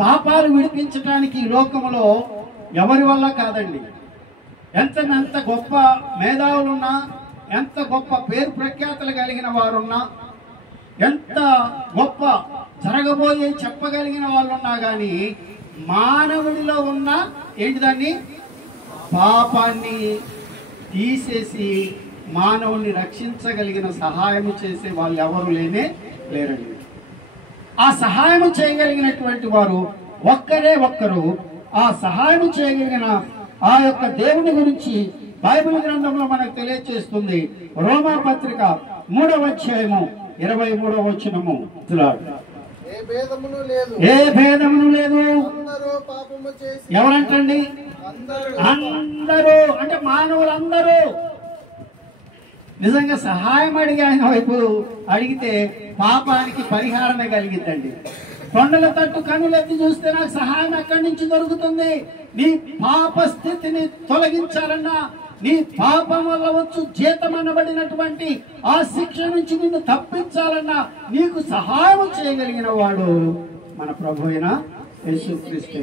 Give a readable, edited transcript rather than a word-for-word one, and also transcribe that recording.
పాపాలు విడిపించడానికి ఈ లోకంలో ఎవరి వల్ల కాదండి. ఎంత గొప్ప మేధావులున్నా, ఎంత గొప్ప పేరు ప్రఖ్యాతులు కలిగిన వారున్నా, ఎంత గొప్ప జరగబోయే చెప్పగలిగిన వాళ్ళున్నా కానీ మానవుడిలో ఉన్న ఏంటిదాన్ని పాపాన్ని తీసేసి మానవుని రక్షించగలిగిన సహాయము చేసే వాళ్ళు ఎవరు లేరండి. ఆ సహాయం చేయగలిగినటువంటి వారు ఒక్కరు. ఆ సహాయం చేయగలిగిన ఆ యొక్క దేవుని గురించి బైబిల్ గ్రంథంలో మనకు తెలియజేస్తుంది. రోమా పత్రిక 3వ అధ్యాయము 23వ వచనము. ఏ భేదమును లేదు. ఎవరంటండి? అందరూ అంటే మానవులందరూ. నిజంగా సహాయం అడిగి ఆయన వైపు అడిగితే పాపానికి పరిహారం కలిగిద్దండి. కొండల తట్టు కనులెత్తి చూస్తే నాకు సహాయం ఎక్కడి నుంచి దొరుకుతుంది? నీ పాప స్థితిని తొలగించాలన్నా, నీ పాపం వల్ల వచ్చు జీతం అనబడినటువంటి ఆ శిక్ష నుంచి నిన్ను తప్పించాలన్నా నీకు సహాయం చేయగలిగిన వాడు మన ప్రభు అయిన యేసుక్రీస్తు.